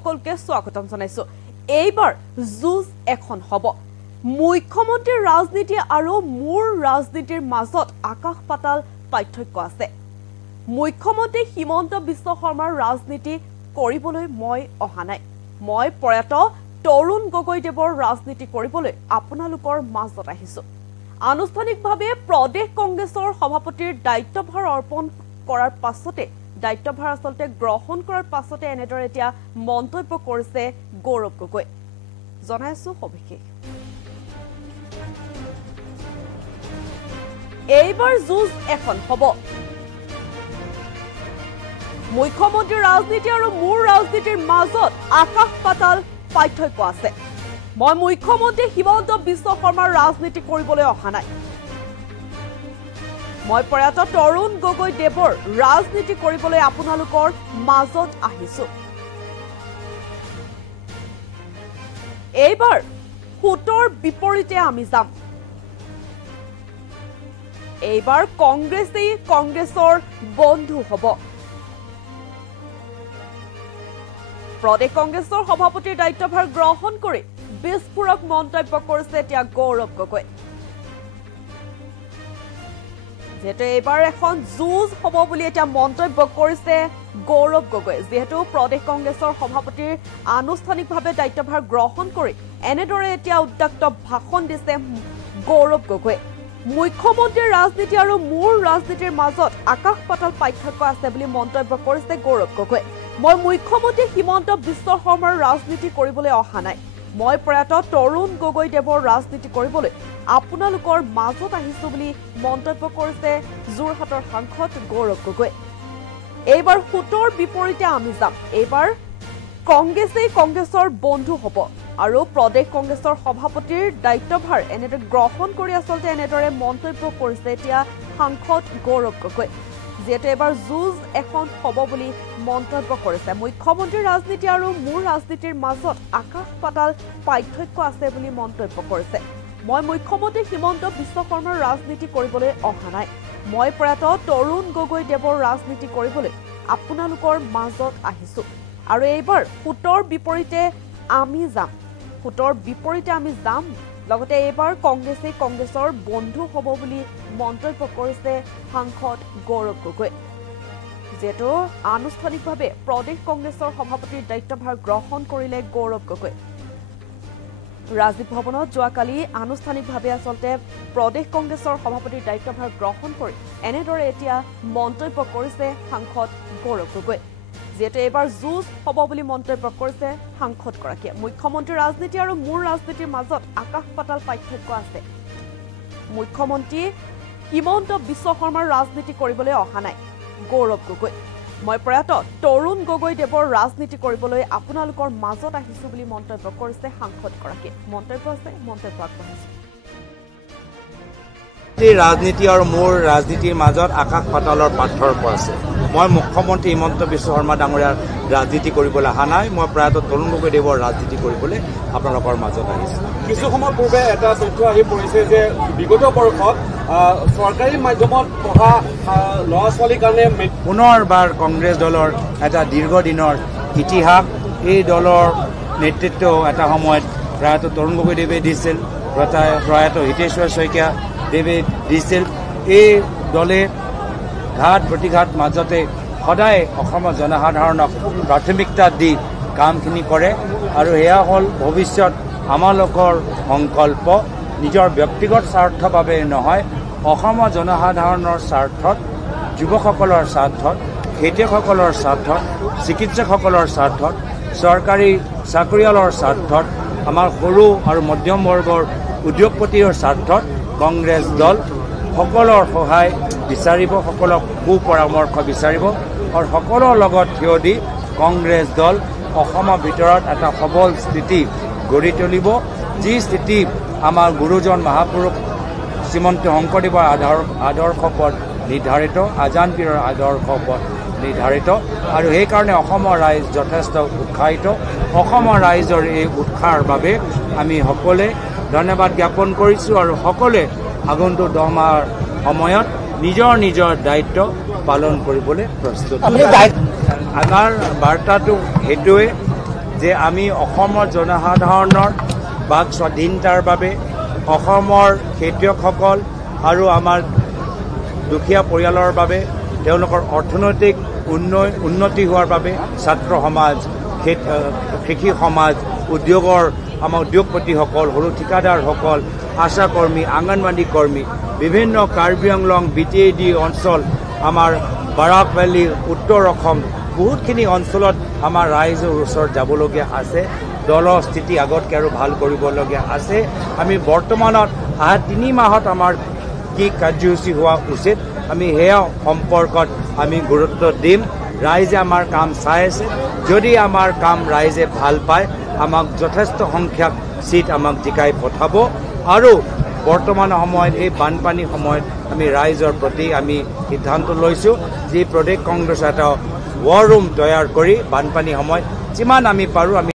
সকলকে স্বাগতম জনাইছো। এইবাৰ যুঁজ এখন হ'ব। মুখ্যমন্ত্ৰীৰ ৰাজনীতি আৰু মোৰ ৰাজনীতিৰ মাজত আকাশ পাতাল পাৰ্থক্য আছে। মুখ্যমন্ত্ৰী হিমন্ত বিশ্ব শৰ্মাৰ ৰাজনীতি কৰিবলৈ মই অহা নাই। মই প্ৰয়াত তৰুণ গগৈদেৱৰ ৰাজনীতি কৰিবলৈ আপোনালোকৰ মাজত আহিছো। আনুষ্ঠানিকভাৱে প্ৰদেশ কংগ্ৰেছৰ সভাপতিৰ দায়িত্বভাৰ অৰ্পণ কৰাৰ পাছতে দায়িত্বভাৰ আচলতে গ্ৰহণ কৰাৰ পাছতে এনেদৰে এতিয়া মন্তব্য কৰিছে গৌৰৱ গগৈ। জনাইছো সবিশেষ। এইবাৰ যুঁজ এখন হ'ব। মুখ্যমন্ত্ৰীৰ ৰাজনীতি আৰু মোৰ ৰাজনীতিৰ মাজত আকাশ পাতাল পাৰ্থক্য আছে। মই মুখ্যমন্ত্ৰী হিমন্ত বিশ্ব শৰ্মাৰ ৰাজনীতি কৰিবলৈ অহা নাই। মই প্ৰয়াত তৰুণ গগৈদেৱৰ ৰাজনীতি কৰিবলৈ আপোনালোকৰ মাজত আহিছো। এইবাৰ ফুটৰ বিপৰীতে আমি যাম। এইবাৰ কংগ্ৰেছেই কংগ্ৰেছৰ বন্ধু হ'ব। প্ৰদেশ কংগ্ৰেছৰ সভাপতিৰ দায়িত্বভাৰ গ্ৰহণ কৰি বিস্ফোৰক মন্তব্য কৰিছে এতিয়া গৌৰৱ গগৈ। যেহেতু এইবাৰ এখন যুঁজ হ'ব বুলি এতিয়া মন্তব্য কৰিছে গৌৰৱ গগৈ। যিহেতু প্ৰদেশ কংগ্ৰেছৰ সভাপতিৰ আনুষ্ঠানিকভাৱে দায়িত্বভাৰ গ্ৰহণ কৰি এনেদৰে এতিয়া উদ্যাক্ত ভাষণ দিছে গৌৰৱ গগৈ। মুখ্যমন্ত্ৰীৰ ৰাজনীতি আৰু মোৰ ৰাজনীতিৰ মাজত আকাশ পাতাল পাৰ্থক্য আছে বুলি মন্তব্য কৰিছে গৌৰৱ গগৈ। মই মুখ্যমন্ত্ৰী হিমন্ত বিশ্ব শৰ্মাৰ ৰাজনীতি কৰিবলৈ অহা নাই। মই প্ৰয়াত তৰুণ গগৈদেৱৰ ৰাজনীতি কৰিবলৈ আপোনালোকৰ মাজত আহিছো বুলি মন্তব্য কৰিছে যোৰহাটৰ সাংসদ গৌৰৱ গগৈ। এইবাৰ ফুটৰ বিপৰীতে আমি যাম। এইবাৰ কংগ্ৰেছেই কংগ্ৰেছৰ বন্ধু হ'ব আৰু প্ৰদেশ কংগ্ৰেছৰ সভাপতিৰ দায়িত্বভাৰ এনেদৰে গ্ৰহণ কৰি আচলতে এনেদৰে মন্তব্য কৰিছে এতিয়া সাংসদ গৌৰৱ গগৈ। যিহেতু এবাৰ যুঁজ এখন হ'ব বুলি মন্তব্য কৰিছে। মুখ্যমন্ত্ৰীৰ ৰাজনীতি আৰু মোৰ ৰাজনীতিৰ মাজত আকাশ পাতাল পাৰ্থক্য আছে বুলি মন্তব্য কৰিছে। মই মুখ্যমন্ত্ৰী হিমন্ত বিশ্ব শৰ্মাৰ ৰাজনীতি কৰিবলৈ অহা নাই। মই প্ৰয়াত তৰুণ গগৈদেৱৰ ৰাজনীতি কৰিবলৈ আপোনালোকৰ মাজত আহিছো। আৰু এইবাৰ ফুটৰ বিপৰীতে আমি যাম। ফুটৰ বিপৰীতে আমি যাম। লগতে এইবাৰ কংগ্ৰেছেই কংগ্ৰেছৰ বন্ধু হ'ব বুলি মন্তব্য কৰিছে সাংসদ গৌৰৱ গগৈ। যিহেতু আনুষ্ঠানিকভাৱে প্ৰদেশ কংগ্ৰেছৰ সভাপতিৰ দায়িত্বভাৰ গ্ৰহণ কৰিলে গৌৰৱ গগৈ। ৰাজীৱ ভৱনত যোৱাকালি আনুষ্ঠানিকভাৱে আচলতে প্ৰদেশ কংগ্ৰেছৰ সভাপতিৰ দায়িত্বভাৰ গ্ৰহণ কৰি এনেদৰে এতিয়া মন্তব্য কৰিছে সাংসদ গৌৰৱ গগৈ। যিহেতু এইবাৰ যুঁজ হ'ব বুলি মন্তব্য কৰিছে সাংসদগৰাকীয়ে। মুখ্যমন্ত্ৰীৰ ৰাজনীতি আৰু মোৰ ৰাজনীতিৰ মাজত আকাশ পাতাল পাৰ্থক্য আছে। মুখ্যমন্ত্ৰী হিমন্ত বিশ্ব শৰ্মাৰ ৰাজনীতি কৰিবলৈ অহা নাই গৌৰৱ গগৈ। মই প্ৰয়াত তৰুণ গগৈদেৱৰ ৰাজনীতি কৰিবলৈ আপোনালোকৰ মাজত আহিছো বুলি মন্তব্য কৰিছে সাংসদগৰাকীয়ে। মন্তব্য আছে, মন্তব্য আগবঢ়াইছে। ৰাজনীতি আৰু মোৰ ৰাজনীতিৰ মাজত আকাশ পাতালৰ পাৰ্থক্য আছে। মই মুখ্যমন্ত্ৰী হিমন্ত বিশ্ব শৰ্মা ডাঙৰীয়াৰ ৰাজনীতি কৰিবলৈ অহা নাই। মই প্ৰয়াত তৰুণ গগৈদেৱৰ ৰাজনীতি কৰিবলৈ আপোনালোকৰ মাজত আহিছোঁ। কিছু সময় পূৰ্বে এটা তথ্য আহি পৰিছে যে বিগত বৰ্ষত চৰকাৰী মাধ্যমত পঢ়া ল'ৰা ছোৱালীৰ কাৰণে পুনৰবাৰ কংগ্ৰেছ দলৰ এটা দীৰ্ঘদিনৰ ইতিহাস। এই দলৰ নেতৃত্ব এটা সময়ত প্ৰয়াত তৰুণ গগৈদেৱে দিছিল, প্ৰয়াত হিতেশ্বৰ শইকীয়া দেৱে দিছিল। এই দলে ঘাট প্ৰতিঘাত মাজতে সদায় অসমৰ জনসাধাৰণক প্ৰাথমিকতা দি কামখিনি কৰে আৰু সেয়া হ'ল ভৱিষ্যত আমালোকৰ সংকল্প। নিজৰ ব্যক্তিগত স্বাৰ্থৰ বাবে নহয়, অসমৰ জনসাধাৰণৰ স্বাৰ্থত, যুৱকসকলৰ স্বাৰ্থত, খেতিয়কসকলৰ স্বাৰ্থত, চিকিৎসকসকলৰ স্বাৰ্থত, চৰকাৰী চাকৰিয়ালৰ স্বাৰ্থত, আমাৰ সৰু আৰু মধ্যম বৰ্গৰ উদ্যোগপতিৰ স্বাৰ্থত কংগ্ৰেছ দল সকলৰ সহায় বিচাৰিব, সকলক সুপৰামৰ্শ বিচাৰিব আৰু সকলৰ লগত থিয় দি কংগ্ৰেছ দল অসমৰ ভিতৰত এটা সবল স্থিতি গঢ়ি তুলিব। যি স্থিতি আমাৰ গুৰুজন মহাপুৰুষ শ্ৰীমন্ত শংকৰদেৱৰ আদৰ্শপথ নিৰ্ধাৰিত, আজান পীৰৰ আদৰ্শপথ নিৰ্ধাৰিত। আৰু সেইকাৰণে অসমৰ ৰাইজ যথেষ্ট উৎসাহিত। অসমৰ ৰাইজৰ এই উৎসাহৰ বাবে আমি সকলোৱে ধন্যবাদ জ্ঞাপন কৰিছোঁ আৰু সকলোৱে আগন্তুক 10 মাহৰ সময়ত নিজৰ নিজৰ দায়িত্ব পালন কৰিবলৈ প্ৰস্তুত। আমাৰ বাৰ্তাটো সেইটোৱে যে আমি অসমৰ জনসাধাৰণৰ বাক স্বাধীনতাৰ বাবে অসমৰ খেতিয়কসকল আৰু আমাৰ দুখীয়া পৰিয়ালৰ বাবে তেওঁলোকৰ অৰ্থনৈতিক উন্নতি হোৱাৰ বাবে ছাত্ৰ সমাজ কৃষি সমাজ উদ্যোগৰ আমাৰ উদ্যোগপতিসকল সৰু ঠিকাদাৰসকল আশা কৰ্মী আংগনবাড়ী কৰ্মী বিভিন্ন কাৰ্বি আংলং BTAD অঞ্চল আমাৰ বাৰাক ভেলী উত্তৰ অসম বহুতখিনি অঞ্চলত আমাৰ ৰাইজৰ ওচৰত যাবলগীয়া আছে দলৰ স্থিতি আগতকৈ আৰু ভাল কৰিবলগীয়া আছে আমি বৰ্তমানত 3 মাহত আমাৰ কি কাৰ্যসূচী হোৱা উচিত আমি সেয়া সম্পৰ্কত আমি গুৰুত্ব দিম ৰাইজে আমাৰ কাম চাই আছে যদি আমাৰ কাম ৰাইজে ভাল পায় আমাক যথেষ্ট সংখ্যক সিট আমাক জিকাই পঠাব আৰু বৰ্তমান সময়ত এই বানপানী সময়ত আমি ৰাইজৰ প্ৰতি আমি সিদ্ধান্ত লৈছোঁ যে প্ৰদেশ কংগ্ৰেছ এটা ৱাৰ ৰুম তৈয়াৰ কৰি বানপানী সময়ত যিমান আমি পাৰোঁ আমি